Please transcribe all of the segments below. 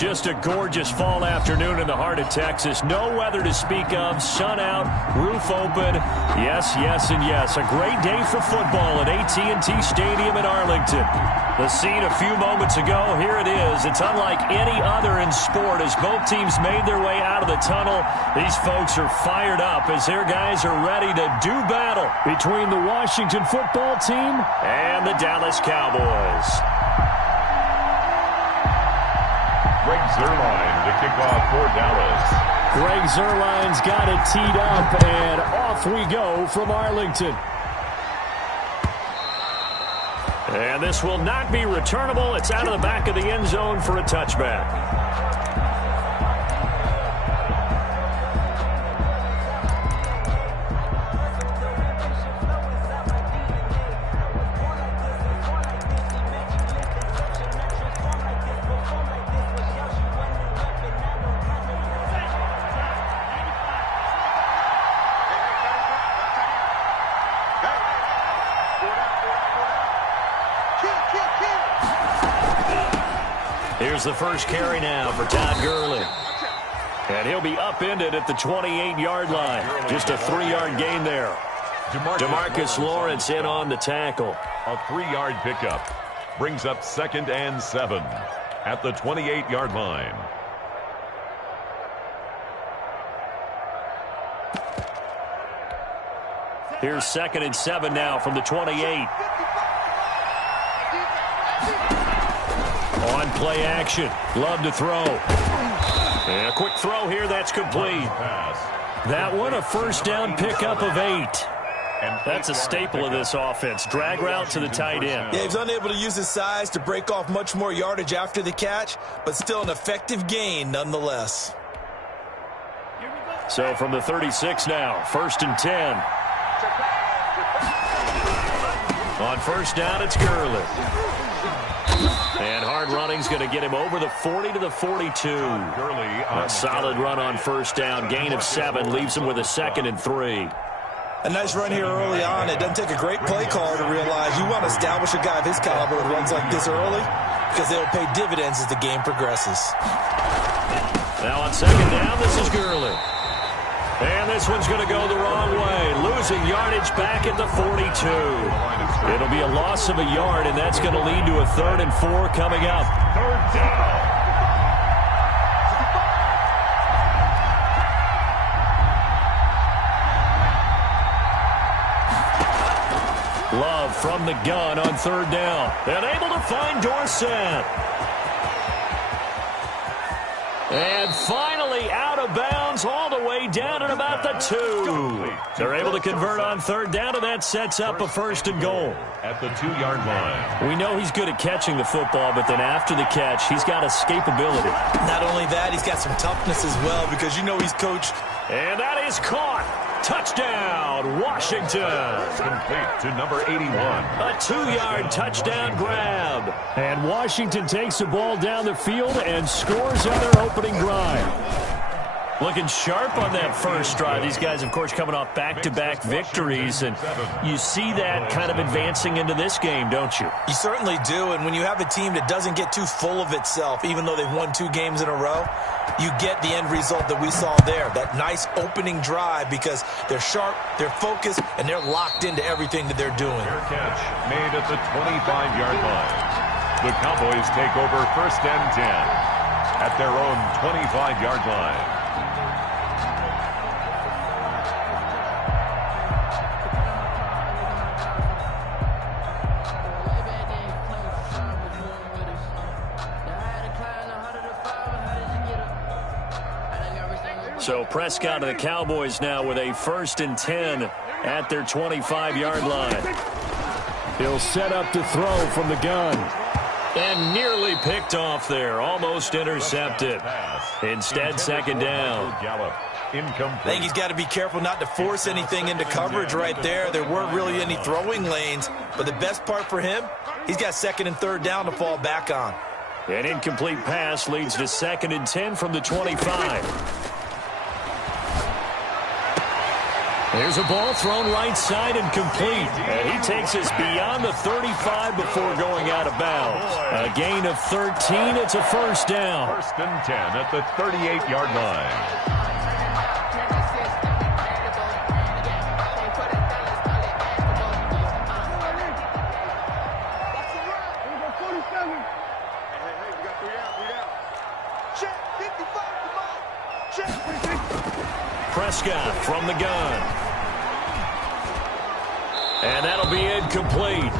Just a gorgeous fall afternoon in the heart of Texas. No weather to speak of. Sun out, roof open. Yes, yes, and yes. A great day for football at ALLEN32X's Stadium in Arlington. The scene a few moments ago, here it is. It's unlike any other in sport as both teams made their way out of the tunnel. These folks are fired up as their guys are ready to do battle between the Washington football team and the Dallas Cowboys. Greg Zuerlein to kick off for Dallas. Greg Zuerlein's got it teed up, and off we go from Arlington. And this will not be returnable. It's out of the back of the end zone for a touchback. Here's the first carry now for Todd Gurley. And he'll be upended at the 28-yard line. Just a 3-yard gain there. DeMarcus Lawrence in on the tackle. A 3-yard pickup. Brings up 2nd and 7 at the 28-yard line. Here's 2nd and 7 now from the 28. On play action. Love to throw. And a quick throw here. That's complete. That one a first down pickup of 8. That's a staple of this offense. Drag route to the tight end. Yeah, he's unable to use his size to break off much more yardage after the catch, but still an effective gain nonetheless. So from the 36 now, 1st and 10. On first down, it's Gurley. And hard running's going to get him over the 40 to the 42. A solid run on first down. Gain of 7 leaves him with a 2nd and 3. A nice run here early on. It doesn't take a great play caller to realize you want to establish a guy of his caliber with runs like this early because they'll pay dividends as the game progresses. Now on 2nd down, this is Gurley. And this one's going to go the wrong way. Losing yardage back at the 42. It'll be a loss of a yard, and that's going to lead to a 3rd and 4 coming up. 3rd down. Love from the gun on 3rd down. And able to find Dorsett. And finally out of bounds all the way down at about the 2. They're able to convert on 3rd down, and that sets up a 1st and goal. At the 2-yard line. We know he's good at catching the football, but then after the catch, he's got escapability. Not only that, he's got some toughness as well because you know he's coached. And that is caught. Touchdown, Washington. Complete to number 81. A 2-yard touchdown grab. And Washington takes the ball down the field and scores on their opening drive. Looking sharp on that first drive. These guys, of course, coming off back-to-back victories, and you see that kind of advancing into this game, don't you? You certainly do, and when you have a team that doesn't get too full of itself, even though they've won 2 games in a row, you get the end result that we saw there, that nice opening drive because they're sharp, they're focused, and they're locked into everything that they're doing. Fair catch made at the 25-yard line. The Cowboys take over 1st and 10 at their own 25-yard line. So Prescott and the Cowboys now with a 1st and 10 at their 25-yard line. He'll set up to throw from the gun. And nearly picked off there. Almost intercepted. Instead, 2nd down. I think he's got to be careful not to force anything into coverage right there. There weren't really any throwing lanes. But the best part for him, he's got 2nd and 3rd down to fall back on. An incomplete pass leads to 2nd and 10 from the 25. There's a ball thrown right side and complete. And he takes us beyond the 35 before going out of bounds. A gain of 13. It's a first down. First and 10 at the 38-yard line. Prescott from the gun. And that'll be incomplete.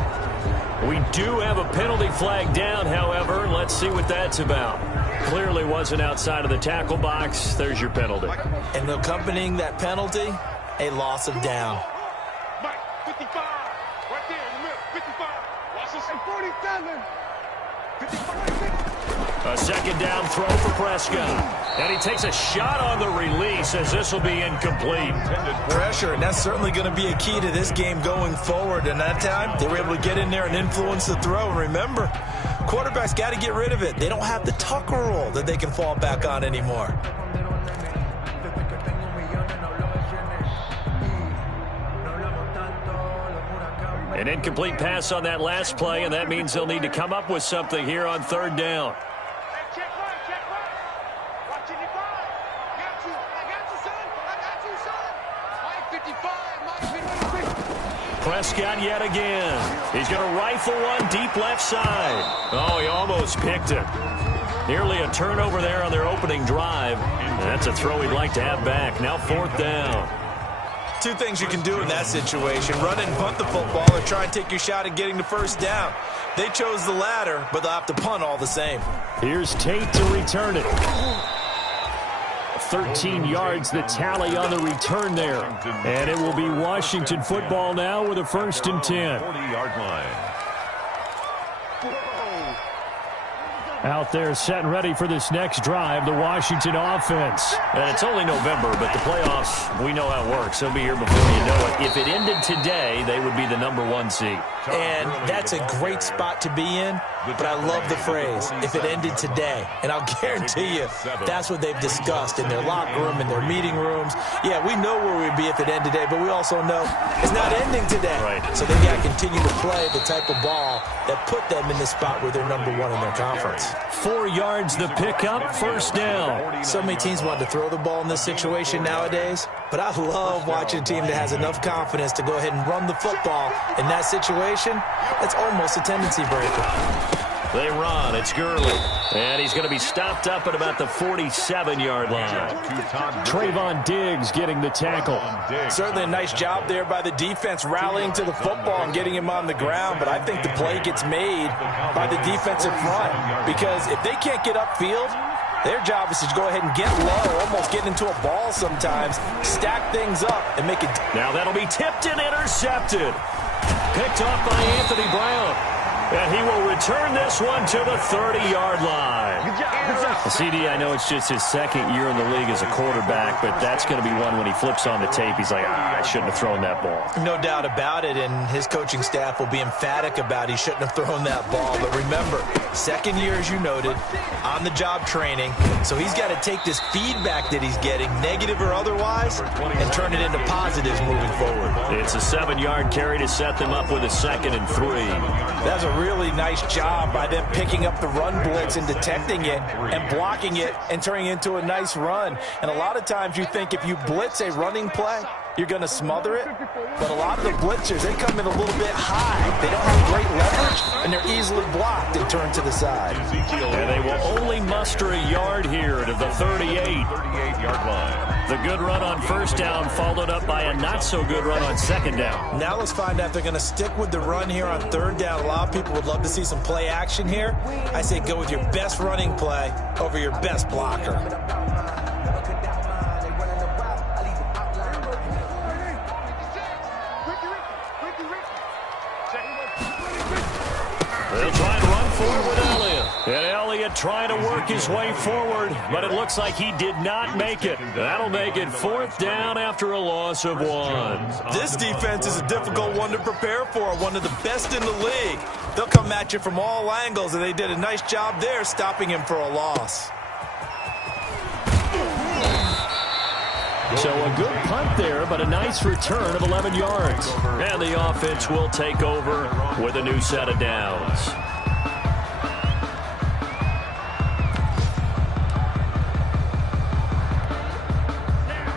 We do have a penalty flag down, however. Let's see what that's about. Clearly wasn't outside of the tackle box. There's your penalty. And accompanying that penalty, a loss of down. 55, right there in the middle, 55. Watch this, 47. 55. A second down throw for Prescott. And he takes a shot on the release as this will be incomplete. Pressure, and that's certainly going to be a key to this game going forward. And that time, they were able to get in there and influence the throw. And remember, quarterbacks got to get rid of it. They don't have the Tucker rule that they can fall back on anymore. An incomplete pass on that last play, and that means they'll need to come up with something here on third down. Prescott yet again. He's going to rifle one deep left side. Oh, he almost picked it. Nearly a turnover there on their opening drive. That's a throw he'd like to have back. Now fourth down. Two things you can do in that situation: run and punt the football, or try and take your shot at getting the first down. They chose the latter, but they'll have to punt all the same. Here's Tate to return it. 13 yards the tally on the return there. And it will be Washington football now with a first and 10. 40-yard line. Out there set and ready for this next drive, the Washington offense. And it's only November, but the playoffs, we know how it works. They'll be here before you know it. If it ended today, they would be the #1 seed. And that's a great spot to be in, but I love the phrase, if it ended today. And I'll guarantee you, that's what they've discussed in their locker room, in their meeting rooms. Yeah, we know where we'd be if it ended today, but we also know it's not ending today. Right. So they got to continue to play the type of ball that put them in the spot where they're #1 in their conference. 4 yards the pickup, first down. So many teams want to throw the ball in this situation nowadays, but I love watching a team that has enough confidence to go ahead and run the football in that situation. That's almost a tendency breaker. They run. It's Gurley. And he's going to be stopped up at about the 47-yard line. Trayvon Diggs getting the tackle. Certainly a nice job there by the defense rallying to the football and getting him on the ground, but I think the play gets made by the defensive front, because if they can't get upfield, their job is to go ahead and get low, almost get into a ball sometimes, stack things up, and make it. Now that'll be tipped and intercepted. Picked off by Anthony Brown. And he will return this one to the 30-yard line. CD, I know it's just his second year in the league as a quarterback, but that's going to be one when he flips on the tape, he's like, I shouldn't have thrown that ball. No doubt about it, and his coaching staff will be emphatic about he shouldn't have thrown that ball. But remember, second year, as you noted, on-the-job training, so he's got to take this feedback that he's getting, negative or otherwise, and turn it into positives moving forward. It's a 7-yard carry to set them up with a 2nd and 3. That's a really nice job by them picking up the run blitz and detecting it and blocking it and turning it into a nice run. And a lot of times you think if you blitz a running play, you're going to smother it. But a lot of the blitzers, they come in a little bit high. They don't have great leverage, and they're easily blocked and turned to the side. And they will only muster a yard here to the 38-yard line. The good run on first down followed up by a not-so-good run on second down. Now let's find out if they're going to stick with the run here on third down. A lot of people would love to see some play action here. I say go with your best running play over your best blocker. They'll try and run forward with Elliott. And Elliott trying to work his way forward, but it looks like he did not make it. That'll make it fourth down after a loss of 1. This defense is a difficult one to prepare for, one of the best in the league. They'll come at you from all angles, and they did a nice job there stopping him for a loss. So a good punt there, but a nice return of 11 yards. And the offense will take over with a new set of downs.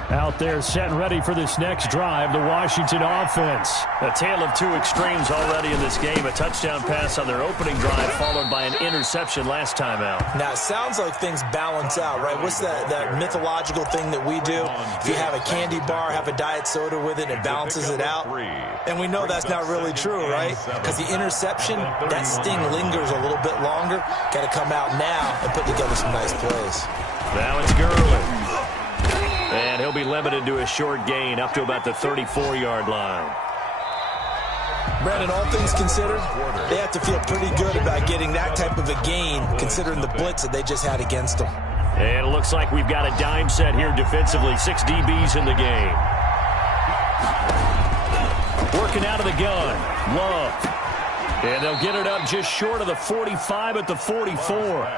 Out there set and ready for this next drive, the Washington offense. A tale of two extremes already in this game. A touchdown pass on their opening drive followed by an interception last time out. Now, it sounds like things balance out, right? What's that mythological thing that we do? If you have a candy bar, have a diet soda with it, it balances it out. And we know that's not really true, right? Because the interception, that sting lingers a little bit longer. Got to come out now and put together some nice plays. Now it's Gurley. And he'll be limited to a short gain up to about the 34-yard line. Brandon, all things considered, they have to feel pretty good about getting that type of a gain considering the blitz that they just had against them. And it looks like we've got a dime set here defensively. 6 DBs in the game. Working out of the gun. Love. And they'll get it up just short of the 45 at the 44.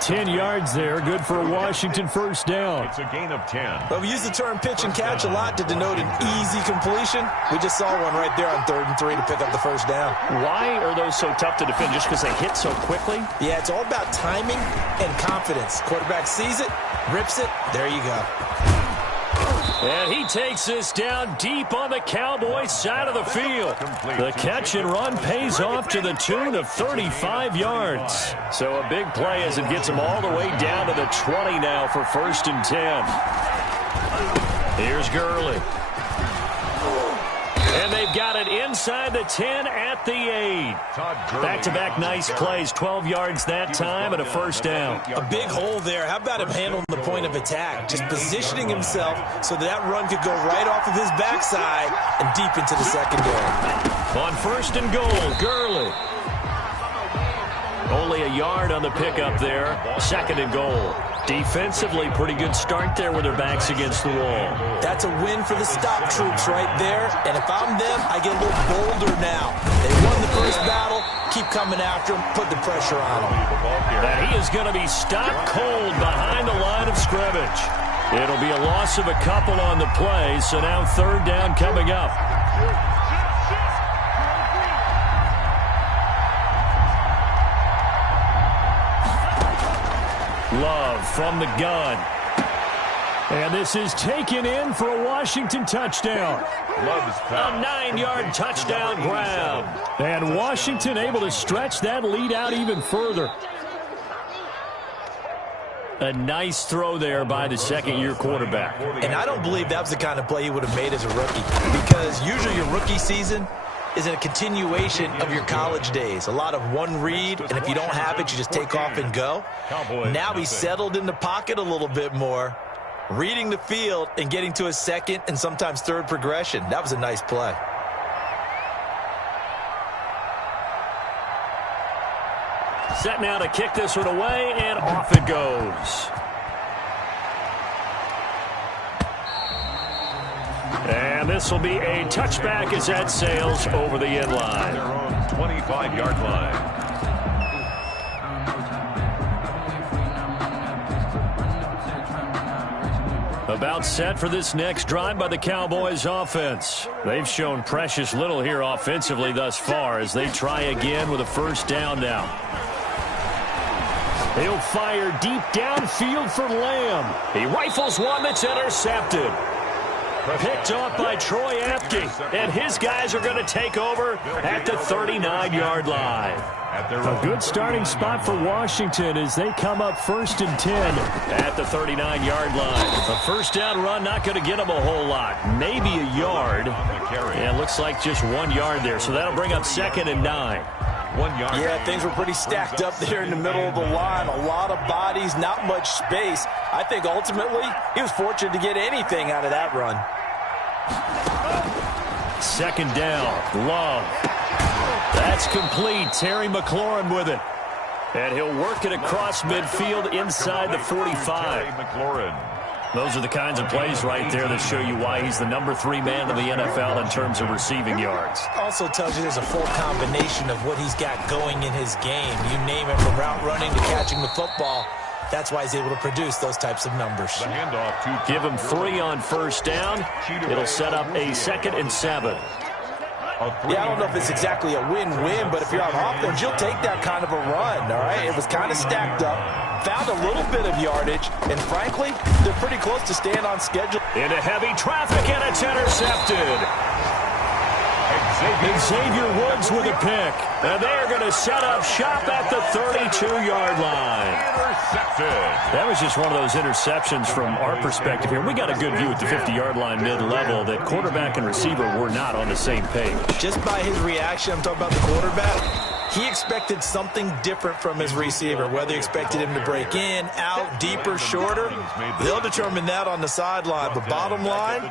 10 yards there, good for a Washington first down. It's a gain of 10. Well, we use the term pitch and catch a lot to denote an easy completion. We just saw one right there on 3rd and 3 to pick up the first down. Why are those so tough to defend? Just because they hit so quickly? Yeah, it's all about timing and confidence. Quarterback sees it, rips it, there you go. And he takes this down deep on the Cowboys side of the field. The catch and run pays off to the tune of 35 yards. So a big play as it gets him all the way down to the 20 now for 1st and 10. Here's Gurley. And they've got it inside the 10 at the 8. Back-to-back nice plays. 12 yards that time and a first down. A big hole there. How about him handling the point of attack? Just positioning himself so that run could go right off of his backside and deep into the secondary. On 1st and goal, Gurley. Only a yard on the pickup there. 2nd and goal. Defensively, pretty good start there with their backs against the wall. That's a win for the stop troops right there. And if I'm them, I get a little bolder now. They won the first battle. Keep coming after them. Put the pressure on them. And he is going to be stopped cold behind the line of scrimmage. It'll be a loss of a couple on the play. So now 3rd down coming up. Love from the gun. And this is taken in for a Washington touchdown. A 9-yard touchdown grab. And Washington able to stretch that lead out even further. A nice throw there by the second-year quarterback. And I don't believe that was the kind of play he would have made as a rookie. Because usually your rookie season is a continuation of your college days. A lot of one read, and if you don't have it, you just take off and go. Now he's settled in the pocket a little bit more, reading the field and getting to his 2nd and sometimes 3rd progression. That was a nice play. Set now to kick this one away, and off it goes. And this will be a touchback as that sails over the end line. Their own 25-yard line. About set for this next drive by the Cowboys offense. They've shown precious little here offensively thus far as they try again with a first down now. He'll fire deep downfield for Lamb. He rifles one that's intercepted. Picked off by Troy Apke, and his guys are going to take over at the 39-yard line. A good starting spot for Washington as they come up 1st and 10 at the 39-yard line. A first down run not going to get them a whole lot, maybe a yard. And looks like just 1 yard there, so that'll bring up 2nd and 9. 1 yard. Yeah, things were pretty stacked up there in the middle of the line. A lot of bodies, not much space. I think ultimately he was fortunate to get anything out of that run. 2nd down, Love. That's complete. Terry McLaurin with it. And he'll work it across midfield inside the 45. McLaurin. Those are the kinds of plays right there that show you why he's the number 3 man in the NFL in terms of receiving yards. Also tells you there's a full combination of what he's got going in his game. You name it, from route running to catching the football. That's why he's able to produce those types of numbers. The handoff to Give him 3 on first down. It'll set up a 2nd and 7. Yeah, I don't know if it's exactly a win-win, but if you're on offense, you'll take that kind of a run, all right? It was kind of stacked up, found a little bit of yardage, and frankly, they're pretty close to staying on schedule. Into heavy traffic, and it's intercepted. Xavier Woods with a pick. And they're going to set up shop at the 32-yard line. intercepted. That was just one of those interceptions from our perspective here. We got a good view at the 50-yard line mid-level that quarterback and receiver were not on the same page. Just by his reaction, I'm talking about the quarterback, he expected something different from his receiver, whether he expected him to break in, out, deeper, shorter. They'll determine that on the sideline. But bottom line,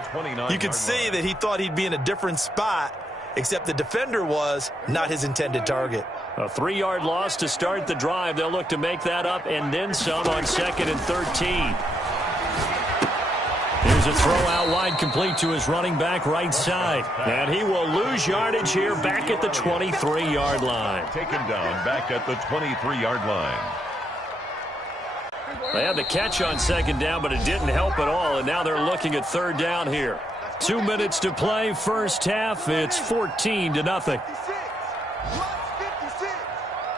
you can see that he thought he'd be in a different spot, except the defender was not his intended target. A 3-yard loss to start the drive. They'll look to make that up and then some on 2nd and 13. Here's a throw out wide, complete to his running back right side. And he will lose yardage here back at the 23-yard line. Taken down back at the 23-yard line. They had the catch on 2nd down, but it didn't help at all. And now they're looking at 3rd down here. 2 minutes to play, first half. It's 14-0. 56.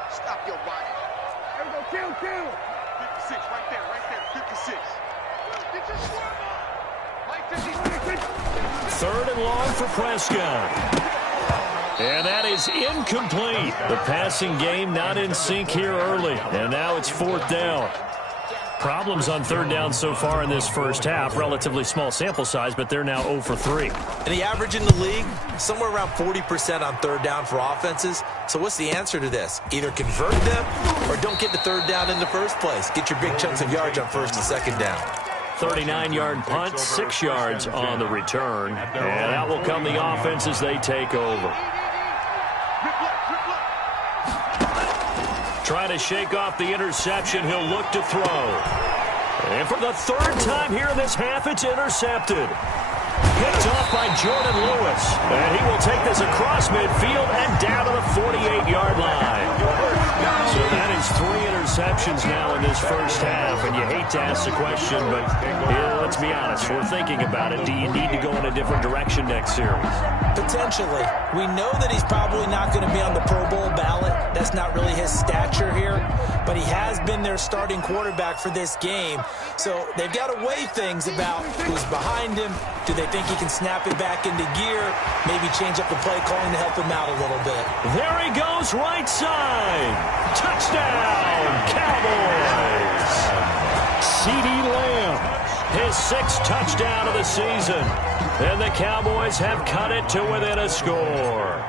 Stop your body. There we go, kill. 56, right there, 56. Get your swerve on. Like 56. 3rd and long for Prescott. And that is incomplete. The passing game not in sync here early. And now it's 4th down. Problems on 3rd down so far in this first half. Relatively small sample size, but they're now 0 for 3. And the average in the league, somewhere around 40% on 3rd down for offenses. So what's the answer to this? Either convert them or don't get the 3rd down in the first place. Get your big chunks of yards on 1st and 2nd down. 39-yard punt, 6 yards on the return. And out will come the offense as they take over. Trying to shake off the interception. He'll look to throw. And for the 3rd time here in this half, it's intercepted. Picked off by Jordan Lewis. And he will take this across midfield and down to the 48-yard line. So that is 3 interceptions now in this first half. And you hate to ask the question, but here, let's be honest. We're thinking about it. Do you need to go in a different direction next series? Potentially. We know that he's probably not going to be on the Pro Bowl ballot. That's not really his stature here. But he has been their starting quarterback for this game. So they've got to weigh things about who's behind him. Do they think he can snap it back into gear? Maybe change up the play calling to help him out a little bit. There he goes, right side. Touchdown, Cowboys. CeeDee Lamb, his 6th touchdown of the season. And the Cowboys have cut it to within a score.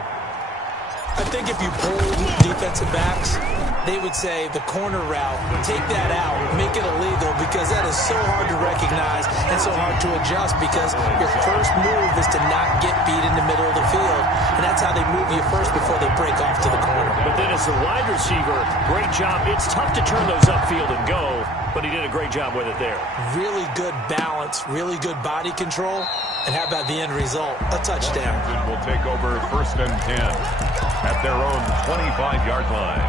I think if you polled defensive backs, they would say the corner route, take that out, make it illegal, because that is so hard to recognize and so hard to adjust, because your first move is to not get beat in the middle of the field, and that's how they move you first before they break off to the corner. But then as the wide receiver, great job. It's tough to turn those upfield and go, but he did a great job with it there. Really good balance, really good body control, and how about the end result? A touchdown. Will take over 1st and 10 at their own 25-yard line.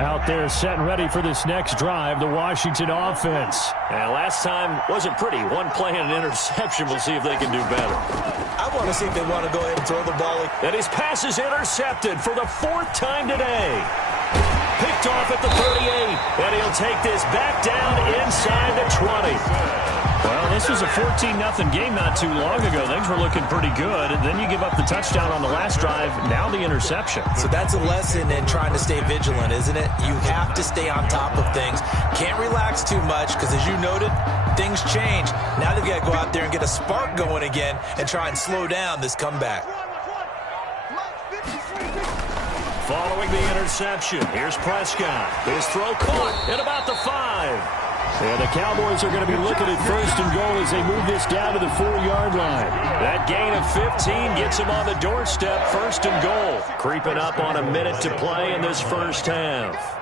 Out there set and ready for this next drive, the Washington offense. And last time wasn't pretty. One play and an interception. We'll see if they can do better. I want to see if they want to go ahead and throw the ball. And his pass is intercepted for the 4th time today. Picked off at the 38. And he'll take this back down inside the 20. Well, this was a 14-0 game not too long ago. Things were looking pretty good. And then you give up the touchdown on the last drive. Now the interception. So that's a lesson in trying to stay vigilant, isn't it? You have to stay on top of things. Can't relax too much because, as you noted, things change. Now they've got to go out there and get a spark going again and try and slow down this comeback. Following the interception, here's Prescott. His throw caught at about the 5. And the Cowboys are going to be looking at 1st and goal as they move this down to the 4-yard line. That gain of 15 gets them on the doorstep, 1st and goal. Creeping up on a minute to play in this first half.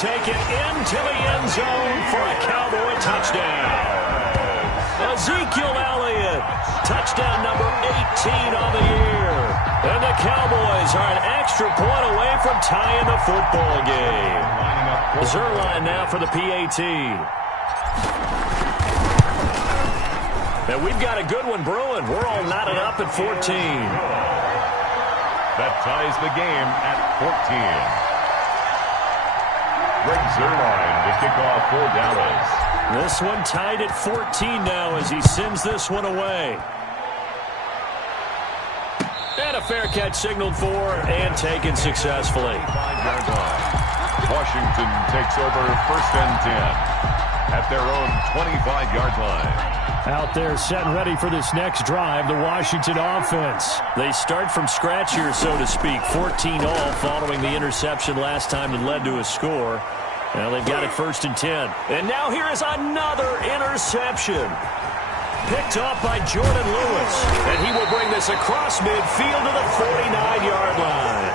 take it into the end zone for a Cowboy touchdown. Ezekiel Elliott, touchdown number 18 on the year. And the Cowboys are an extra point away from tying the football game. Zerline now for the PAT. And we've got a good one brewing. We're all knotted up at 14. That ties the game at 14. Greg Zerline to kick off for Dallas. This one tied at 14 now as he sends this one away. And a fair catch signaled for and taken successfully. 5-yard line. Washington takes over 1st and 10 at their own 25-yard line. Out there set and ready for this next drive, the Washington offense. They start from scratch here, so to speak. 14 all following the interception last time that led to a score. Well, they've got it 1st and 10. And now here is another interception. Picked off by Jordan Lewis. And he will bring this across midfield to the 49-yard line.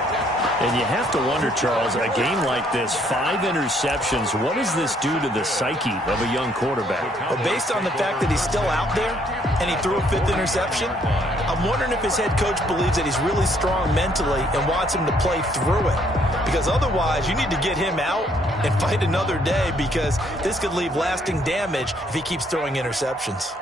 And you have to wonder, Charles, a game like this, 5 interceptions, what does this do to the psyche of a young quarterback? Well, based on the fact that he's still out there and he threw a 5th interception, I'm wondering if his head coach believes that he's really strong mentally and wants him to play through it. Because otherwise, you need to get him out and fight another day, because this could leave lasting damage if he keeps throwing interceptions.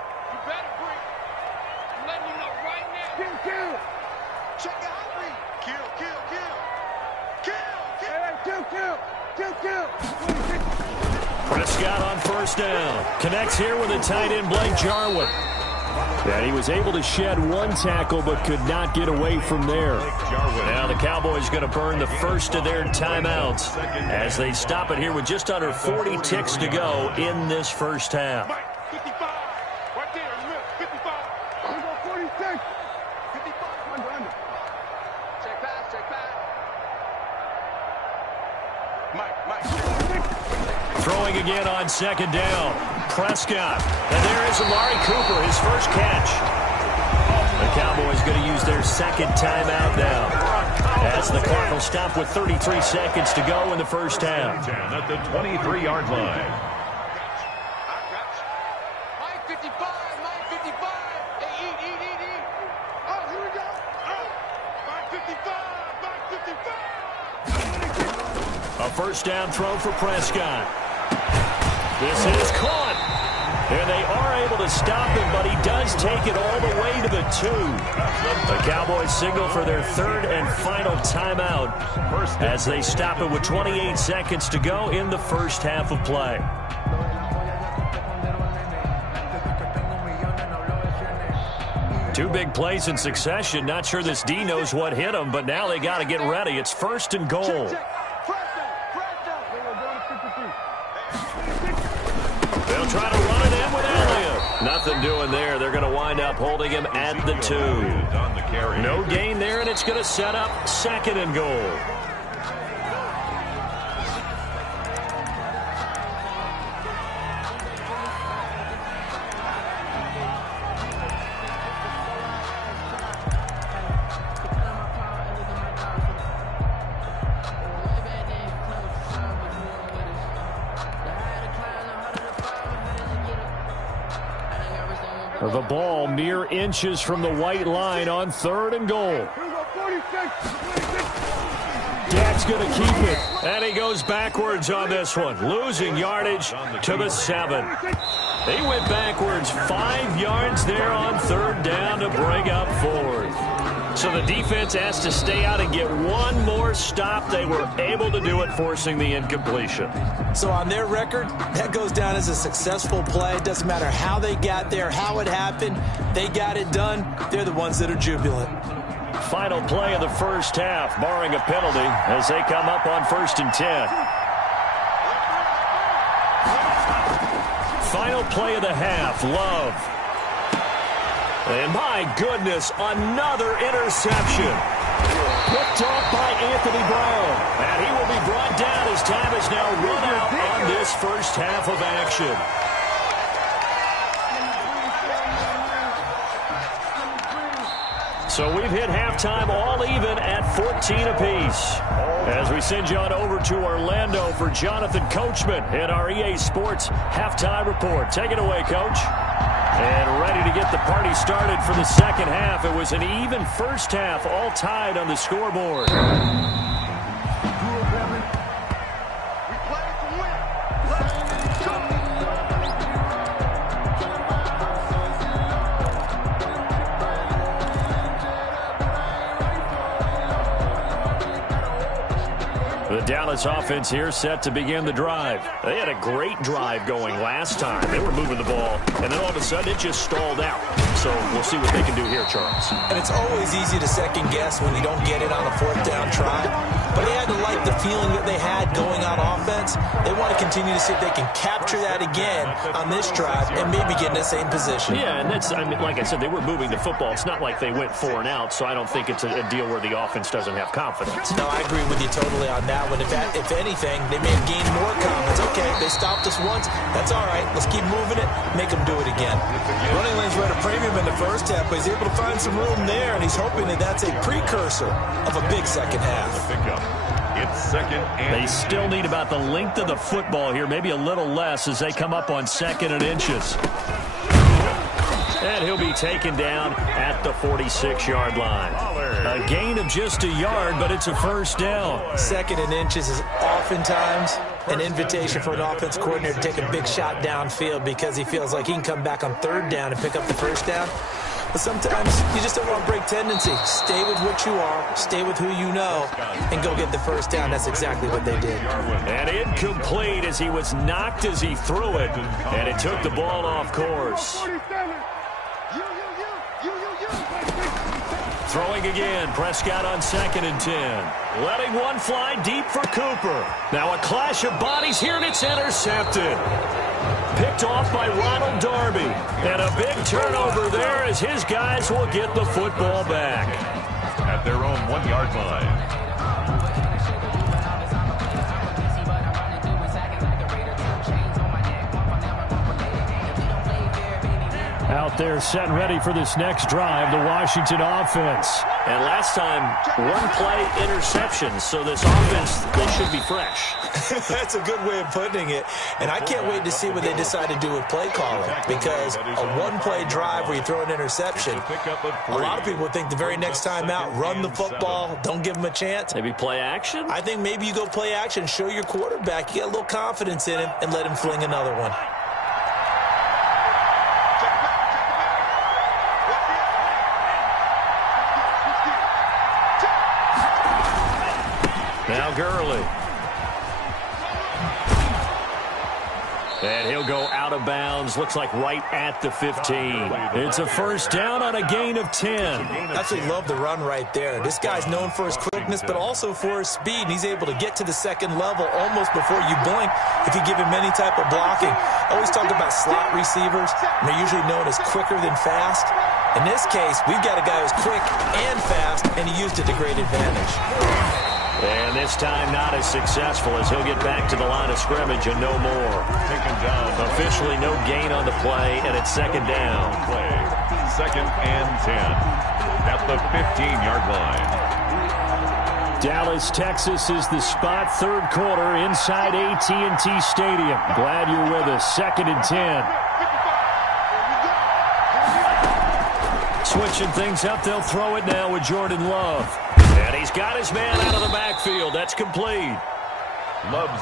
Prescott on 1st down. Connects here with a tight end, Blake Jarwin. And he was able to shed one tackle but could not get away from there. Now the Cowboys going to burn the first of their timeouts as they stop it here with just under 40 ticks to go in this first half. 55. Right there. 55. 46. 55. Under. Check pass. Mike. Throwing again on 2nd down. Prescott. And there is Amari Cooper, his first catch. The Cowboys going to use their 2nd timeout now, as the clock will stop with 33 seconds to go in the first half. At the 23-yard line. Mike 55. Hey, eat. Oh, here we go. Oh, Mike 55. A 1st down throw for Prescott. This is caught. And they are able to stop him, but he does take it all the way to the 2. The Cowboys signal for their 3rd and final timeout as they stop it with 28 seconds to go in the first half of play. Two big plays in succession. Not sure this D knows what hit him, but now they got to get ready. It's 1st and goal. They'll try to run it in with Elliott. Nothing doing there. They're going to wind up holding him at the 2. No gain there, and it's going to set up 2nd and goal. The ball mere inches from the white line on 3rd and goal. Dak's going to keep it. And he goes backwards on this one, losing yardage to the 7. He went backwards 5 yards there on 3rd down to bring up 4th. So the defense has to stay out and get one more stop. They were able to do it, forcing the incompletion. So on their record, that goes down as a successful play. It doesn't matter how they got there, how it happened. They got it done. They're the ones that are jubilant. Final play of the first half, barring a penalty, as they come up on 1st and 10. Final play of the half, Love. And my goodness, another interception. Picked off by Anthony Brown. And he will be brought down as time is now run out on this first half of action. So we've hit halftime all even at 14 apiece. As we send you on over to Orlando for Jonathan Coachman in our EA Sports Halftime Report. Take it away, Coach. And ready to get the party started for the second half. It was an even first half, all tied on the scoreboard. The Dallas offense here set to begin the drive. They had a great drive going last time. They were moving the ball, and then all of a sudden it just stalled out. So we'll see what they can do here, Charles. And it's always easy to second guess when you don't get it on a fourth down try. But they had to like the feeling that they had going on offense. They want to continue to see if they can capture that again on this drive and maybe get in the same position. Yeah, and that's, I mean, like I said, they were moving the football. It's not like they went 4 and out, so I don't think it's a deal where the offense doesn't have confidence. No, I agree with you totally on that one. If anything, they may have gained more confidence. Okay, they stopped us once. That's all right. Let's keep moving it. Make them do it again. Running lanes were at a premium in the first half, but he's able to find some room there, and he's hoping that that's a precursor of a big second half. It's second and They still need about the length of the football here, maybe a little less as they come up on 2nd and inches. And he'll be taken down at the 46-yard line. A gain of just a yard, but it's a first down. 2nd and inches is oftentimes an invitation for an offense coordinator to take a big shot downfield because he feels like he can come back on 3rd down and pick up the first down. But sometimes you just don't want to break tendency. Stay with what you are, stay with who you know, and go get the first down. That's exactly what they did. And incomplete as he was knocked as he threw it, and it took the ball off course. Throwing again, Prescott on 2nd and 10. Letting one fly deep for Cooper. Now a clash of bodies here, and it's intercepted. Picked off by Ronald Darby. And a big turnover there as his guys will get the football back. at their own 1-yard line. Out there set and ready for this next drive, the Washington offense. And last time, one play interception, so this offense, they should be fresh. That's a good way of putting it. And I can't wait to see what they decide to do with play calling, because a one-play drive where you throw an interception, a lot of people think the very next time out, run the football, don't give them a chance. Maybe play action? I think maybe you go play action, show your quarterback, you get a little confidence in him, and let him fling another one. Now Gurley. And he'll go out of bounds. Looks like right at the 15. It's a first down on a gain of 10. I absolutely love the run right there. This guy's known for his quickness, but also for his speed. He's able to get to the second level almost before you blink if you give him any type of blocking. I always talk about slot receivers, and they're usually known as quicker than fast. In this case, we've got a guy who's quick and fast, and he used it to great advantage. And this time not as successful as he'll get back to the line of scrimmage and no more. Taken down. Officially no gain on the play, and it's second down. Play. 2nd and 10 at the 15-yard line. Dallas, Texas is the spot. Third quarter inside AT&T Stadium. Glad you're with us. 2nd and 10. Switching things up, they'll throw it now with Jordan Love. And he's got his man out of the backfield. That's complete.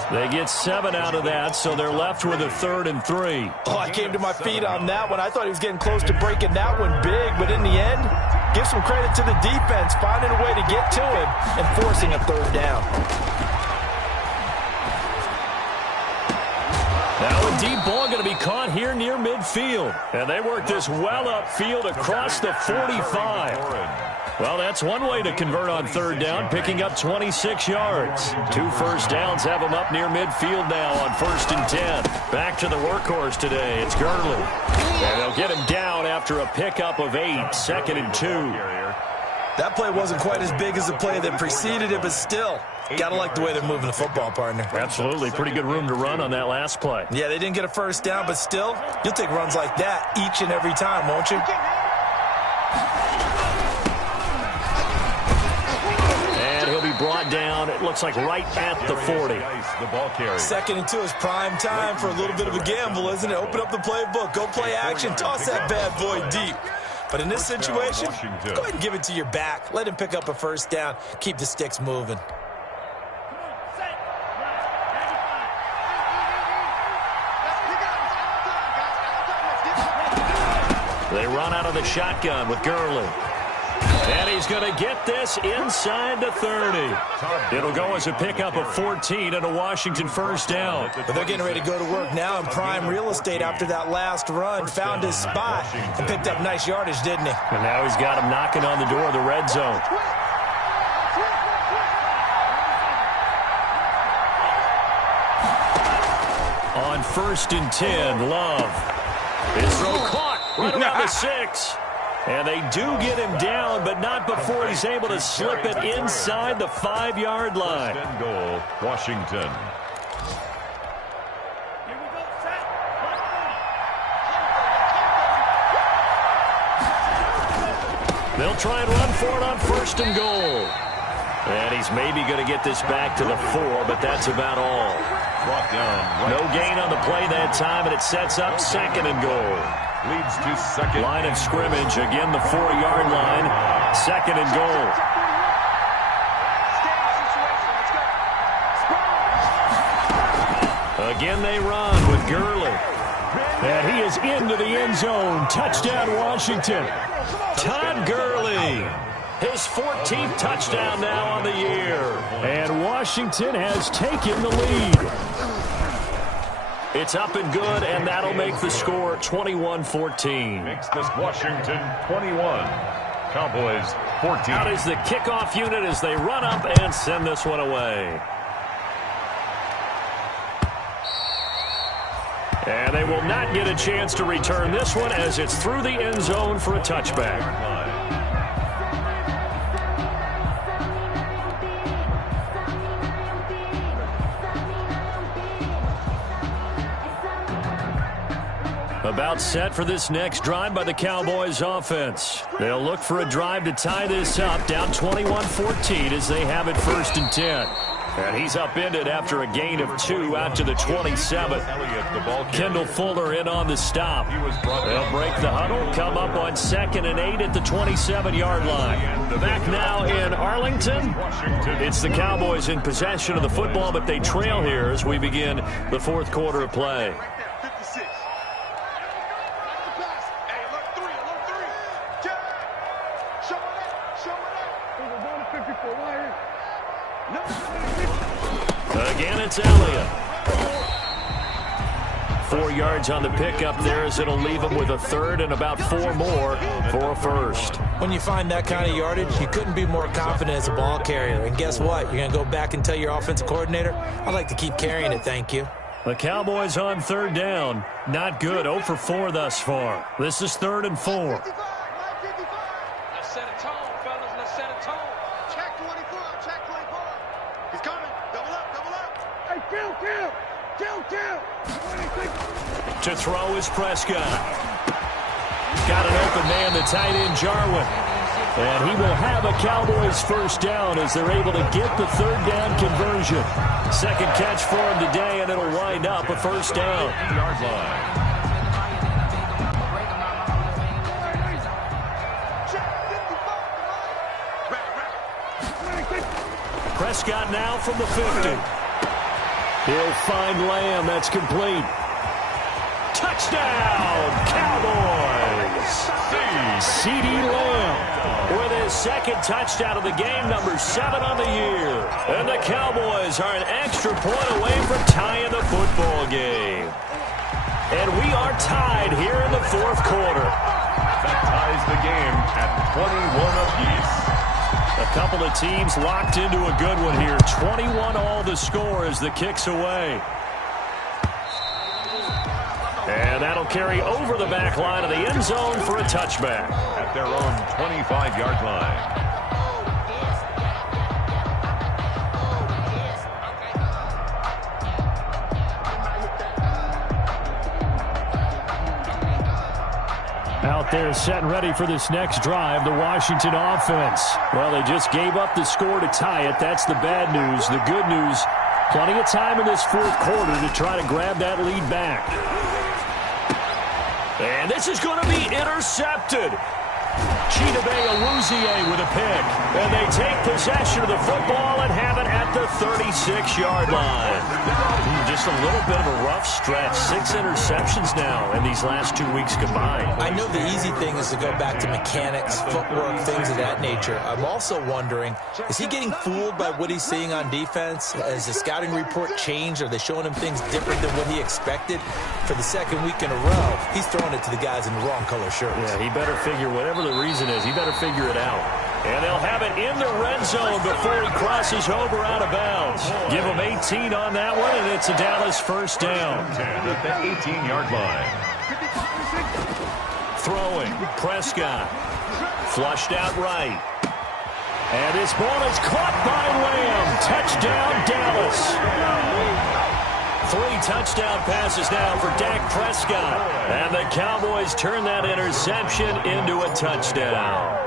They get 7 out of that, so they're left with a 3rd and 3. Oh, I came to my feet on that one. I thought he was getting close to breaking that one big, but in the end, give some credit to the defense, finding a way to get to him and forcing a 3rd down. Now a deep ball going to be caught here near midfield. And they work this well upfield across the 45. Well, that's one way to convert on 3rd down, picking up 26 yards. 2 first downs have them up near midfield now on 1st and 10. Back to the workhorse today. It's Gurley. And they'll get him down after a pickup of 8, 2nd and 2. That play wasn't quite as big as the play that preceded it, but still, gotta like the way they're moving the football, partner. Absolutely. Pretty good room to run on that last play. Yeah, they didn't get a first down, but still, you'll take runs like that each and every time, won't you? looks like right at the 40. The ball carrier. 2nd and 2 is prime time for a little bit of a gamble, isn't it? Open up the playbook. Go play action. Toss that bad boy deep. But in this situation, go ahead and give it to your back. Let him pick up a first down. Keep the sticks moving. They run out of the shotgun with Gurley. And he's going to get this inside the 30. It'll go as a pickup of 14 and a Washington first down. But they're getting ready to go to work now in prime real estate after that last run. Found his spot and picked up nice yardage, didn't he? And now he's got him knocking on the door of the red zone. On 1st and 10, Love. His throw caught right around the 6. And they do get him down, but not before he's able to slip it inside the 5-yard line. First and goal, Washington. They'll try and run for it on 1st and goal. And he's maybe going to get this back to the 4, but that's about all. Brought down. No gain on the play that time, and it sets up 2nd and goal. Leads to 2nd. Line of scrimmage, again the 4-yard line. 2nd and goal. Again they run with Gurley. And he is into the end zone. Touchdown, Washington. Todd Gurley. His 14th touchdown now on the year. And Washington has taken the lead. It's up and good, and that'll make the score 21-14. Makes this Washington 21. Cowboys 14. Out is the kickoff unit as they run up and send this one away. And they will not get a chance to return this one as it's through the end zone for a touchback. About set for this next drive by the Cowboys offense. They'll look for a drive to tie this up, down 21-14 as they have it 1st and 10. And he's upended after a gain of 2 out to the 27. Kendall Fuller in on the stop. They'll break the huddle, come up on 2nd and 8 at the 27-yard line. Back now in Arlington. It's the Cowboys in possession of the football, but they trail here as we begin the 4th quarter of play. Again, it's Elliott. 4 yards on the pickup there as it'll leave him with a 3rd and about 4 more for a first. When you find that kind of yardage, you couldn't be more confident as a ball carrier. And guess what? You're going to go back and tell your offensive coordinator, I'd like to keep carrying it, thank you. The Cowboys on 3rd down. Not good. 0 for 4 thus far. This is 3rd and 4. Let's set a tone, fellas. Let's set a tone. Check 24. Check 24. He's coming. Double up. Double up. Hey, kill. To throw is Prescott. Got an open man, the tight end Jarwin. And he will have a Cowboys first down as they're able to get the 3rd down conversion. 2nd catch for him today, and it'll wind up a first down. Yard line. Prescott now from the 50. He'll find Lamb. That's complete. Touchdown, Cowboys! CeeDee Lamb with his 2nd touchdown of the game, number 7 on the year. And the Cowboys are an extra point away from tying the football game. And we are tied here in the 4th quarter. That ties the game at 21 apiece. A couple of teams locked into a good one here. 21 all the score as the kick's away. And that'll carry over the back line of the end zone for a touchback. At their own 25-yard line. Out Out there set and ready for this next drive, the Washington offense. Well, they just gave up the score to tie it. That's the bad news. The good news, plenty of time in this fourth quarter to try to grab that lead back. And this is going to be intercepted. Chidobe Awuzie with a pick. And they take possession of the football and have it at the 36-yard line. Just a little bit of a rough stretch. 6 interceptions now in these last 2 weeks combined. I know the easy thing is to go back to mechanics, footwork, things of that nature. I'm also wondering, is he getting fooled by what he's seeing on defense? Has the scouting report changed? Are they showing him things different than what he expected? For the second week in a row, he's throwing it to the guys in the wrong color shirts. Yeah, he better figure, whatever the reason is, he better figure it out. And they'll have it in the red zone before he crosses over out of bounds. Give him 18 on that one, and it's a Dallas first down. 10 at the 18-yard line. Throwing, Prescott. Flushed out right. And this ball is caught by Lamb. Touchdown, Dallas. 3 touchdown passes now for Dak Prescott. And the Cowboys turn that interception into a touchdown.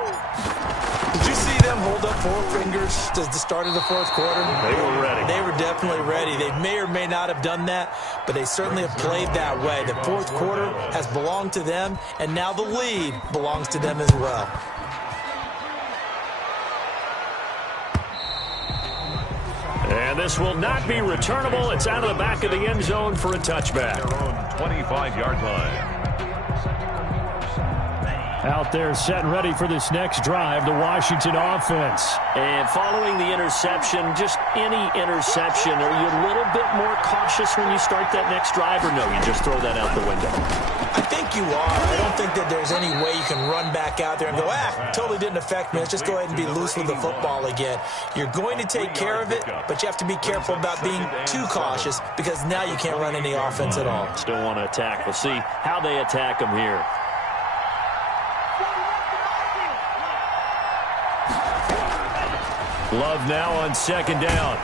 Did you see them hold up 4 fingers at the start of the fourth quarter? They were ready. They were definitely ready. They may or may not have done that, but they certainly have played that way. The fourth quarter has belonged to them, and now the lead belongs to them as well. And this will not be returnable. It's out of the back of the end zone for a touchback. Their own 25-yard line. Out there set and ready for this next drive, the Washington offense. And following the interception, just any interception, are you a little bit more cautious when you start that next drive, or no, you just throw that out the window? I think you are. I don't think that there's any way you can run back out there and go, totally didn't affect me. Let's just go ahead and be loose with the football again. You're going to take care of it, but you have to be careful about being too cautious because now you can't run any offense at all. Still want to attack. We'll see how they attack them here. Love now on second down.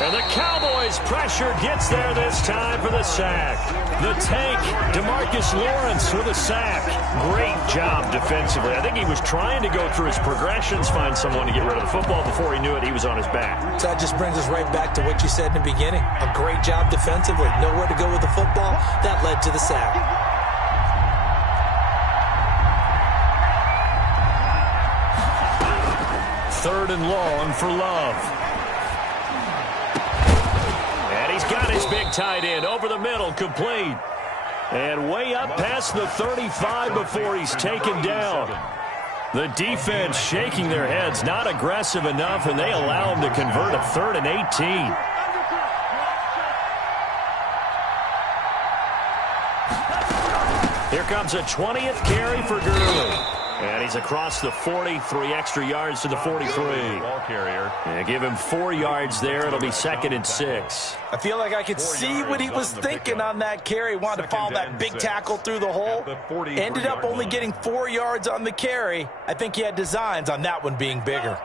And the Cowboys pressure gets there this time for the sack. The tank, DeMarcus Lawrence with a sack. Great job defensively. I think he was trying to go through his progressions, find someone to get rid of the football. Before he knew it, he was on his back. So that just brings us right back to what you said in the beginning. A great job defensively. Nowhere to go with the football. That led to the sack. Third and long for Love. And he's got his big tight end over the middle, complete. And way up past the 35 before he's taken down. The defense shaking their heads, not aggressive enough, and they allow him to convert a 3rd and 18. Here comes a 20th carry for Gurley. And he's across the 40, 3 extra yards to the 43. Ball carrier. And give him 4 yards there. It'll be 2nd and 6. I feel like I could see what he was thinking on that carry. Wanted to follow that big tackle through the hole. Ended up only getting 4 yards on the carry. I think he had designs on that one being bigger.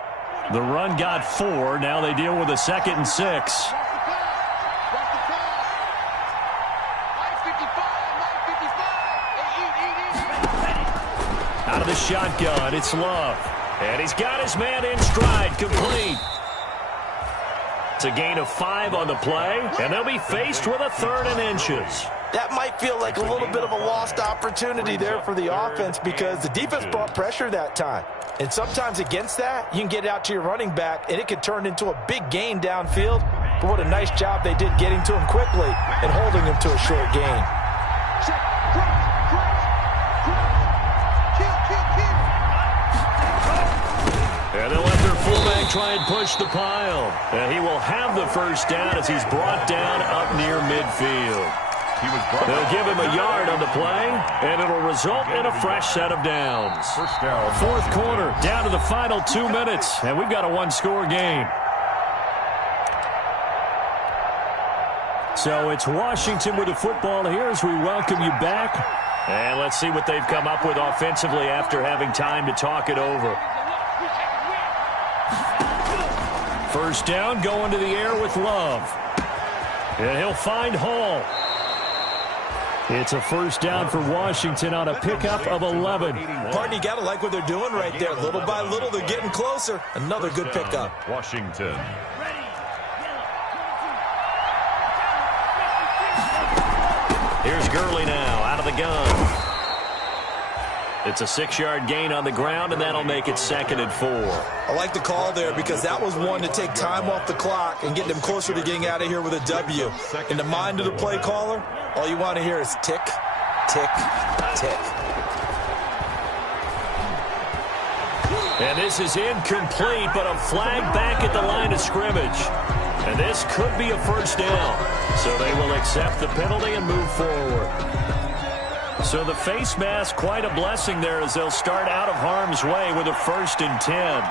The run got 4. Now they deal with a 2nd and 6. Out of the shotgun, it's Love. And he's got his man in stride, complete. It's a gain of 5 on the play, and they'll be faced with a 3rd and inches. That might feel like a little bit of a lost opportunity there for the offense because the defense brought pressure that time. And sometimes against that, you can get it out to your running back, and it could turn into a big gain downfield. But what a nice job they did getting to him quickly and holding him to a short gain. And they'll let their fullback try and push the pile. And he will have the first down as he's brought down up near midfield. They'll give him a yard on the play, and it'll result in a fresh set of downs. First down. Fourth quarter, down to the final 2 minutes, and we've got a 1-score game. So it's Washington with the football here as we welcome you back. And let's see what they've come up with offensively after having time to talk it over. First down, going to the air with Love. And he'll find Hall. It's a first down for Washington on a pickup of 11. Partner, you got to like what they're doing right there. Little by little, they're getting closer. Another good pickup. Washington. Here's Gurley now out of the gun. It's a 6-yard gain on the ground, and that'll make it 2nd and 4. I like the call there because that was one to take time off the clock and get them closer to getting out of here with a W. In the mind of the play caller, all you want to hear is tick, tick, tick. And this is incomplete, but a flag back at the line of scrimmage. And this could be a first down. So they will accept the penalty and move forward. So the face mask, quite a blessing there as they'll start out of harm's way with a 1st and 10.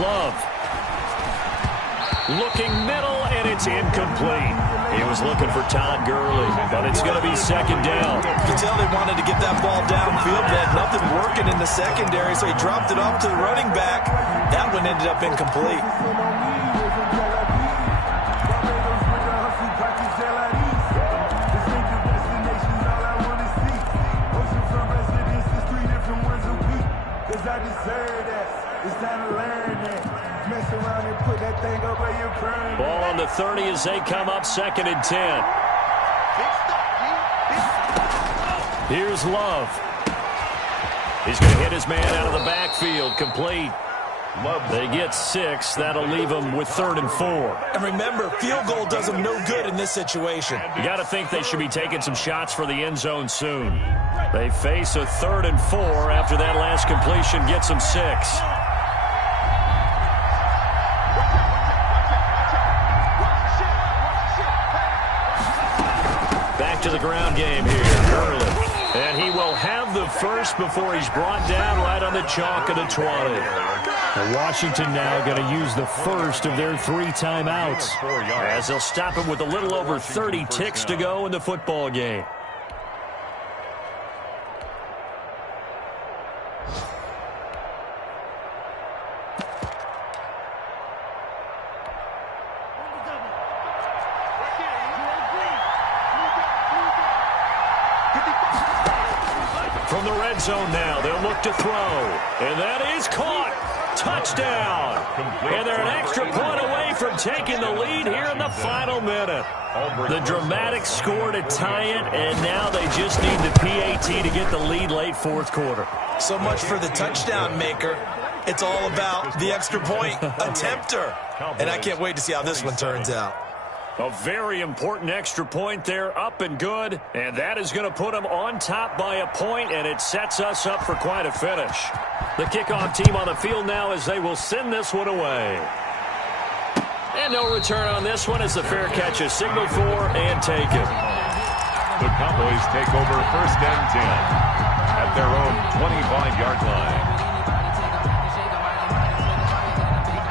Love. Looking middle, and it's incomplete. He was looking for Todd Gurley, but it's going to be 2nd down. You can tell they wanted to get that ball downfield. They had nothing working in the secondary, so he dropped it off to the running back. That one ended up incomplete. Ball on the 30 as they come up 2nd and 10. Here's Love. He's going to hit his man out of the backfield. Complete. They get 6. That'll leave them with 3rd and 4. And remember, field goal does them no good in this situation. You got to think they should be taking some shots for the end zone soon. They face a 3rd and 4 after that last completion gets them 6. Back to the ground game here. Gurley. And he will have the first before he's brought down right on the chalk of the 20. And Washington now going to use the first of their 3 timeouts as they'll stop him with a little over 30 ticks to go in the football game. From the red zone now, they'll look to throw. And that is caught. Touchdown. And they're an extra point away from taking the lead here in the final minute. The dramatic score to tie it, and now they just need the PAT to get the lead late 4th quarter. So much for the touchdown maker. It's all about the extra point attempter. And I can't wait to see how this one turns out. A very important extra point there, up and good. And that is going to put them on top by a point, and it sets us up for quite a finish. The kickoff team on the field now as they will send this one away. And no return on this one as the fair catch is signaled for and taken. The Cowboys take over 1st and 10 at their own 25-yard line.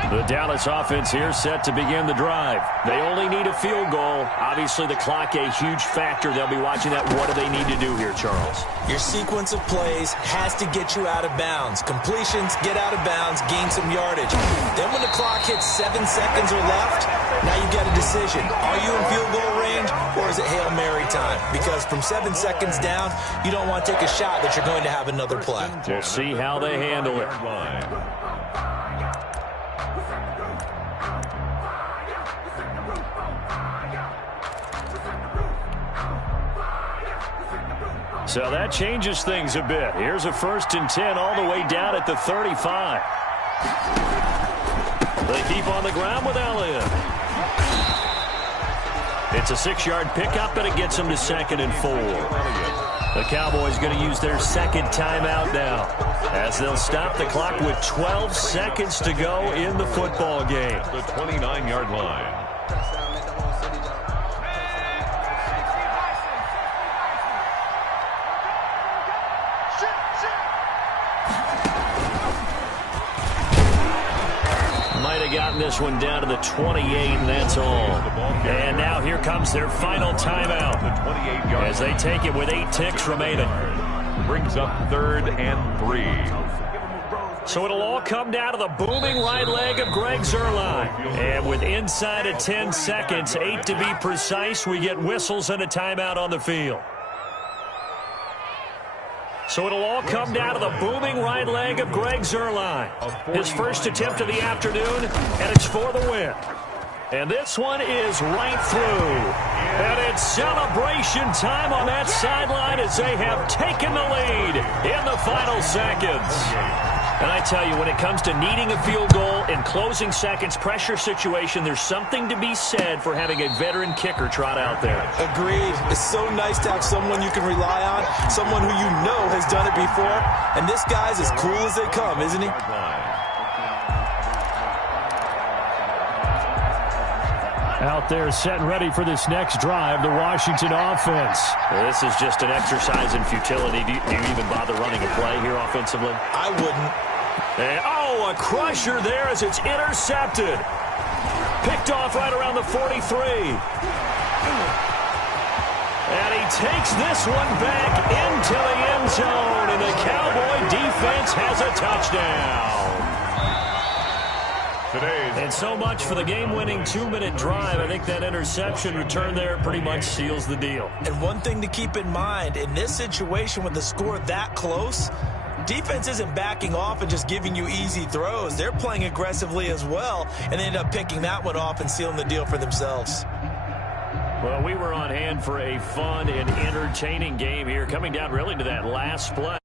The Dallas offense here set to begin the drive. They only need a field goal. Obviously, the clock a huge factor. They'll be watching that. What do they need to do here, Charles? Your sequence of plays has to get you out of bounds. Completions, get out of bounds, gain some yardage. Then when the clock hits 7 seconds or left, now you get a decision. Are you in field goal range, or is it Hail Mary time? Because from 7 seconds down, you don't want to take a shot that you're going to have another play. We'll see how they handle it. So that changes things a bit. Here's a 1st and 10 all the way down at the 35. They keep on the ground with Allen. It's a 6-yard pickup, and it gets them to 2nd and 4. The Cowboys going to use their 2nd timeout now as they'll stop the clock with 12 seconds to go in the football game. The 29-yard line. Gotten this one down to the 28, and that's all. And now here comes their final timeout as they take it with 8 ticks remaining. Brings up 3rd and 3. So it'll all come down to the booming right leg of Greg Zuerlein. And with inside of 10 seconds, 8 to be precise, we get whistles and a timeout on the field. So it'll all come down to the booming right leg of Greg Zuerlein. His first attempt of the afternoon, and it's for the win. And this one is right through. And it's celebration time on that sideline as they have taken the lead in the final seconds. And I tell you, when it comes to needing a field goal in closing seconds, pressure situation, there's something to be said for having a veteran kicker trot out there. Agreed. It's so nice to have someone you can rely on, someone who you know has done it before. And this guy's as cool as they come, isn't he? Out there setting ready for this next drive, the Washington offense. This is just an exercise in futility. Do you even bother running a play here offensively? I wouldn't. And, a crusher there as it's intercepted. Picked off right around the 43. And he takes this one back into the end zone, and the Cowboy defense has a touchdown. And so much for the game-winning 2-minute drive. I think that interception return there pretty much seals the deal. And one thing to keep in mind, in this situation with the score that close, defense isn't backing off and just giving you easy throws. They're playing aggressively as well, and they end up picking that one off and sealing the deal for themselves. Well, we were on hand for a fun and entertaining game here, coming down really to that last play.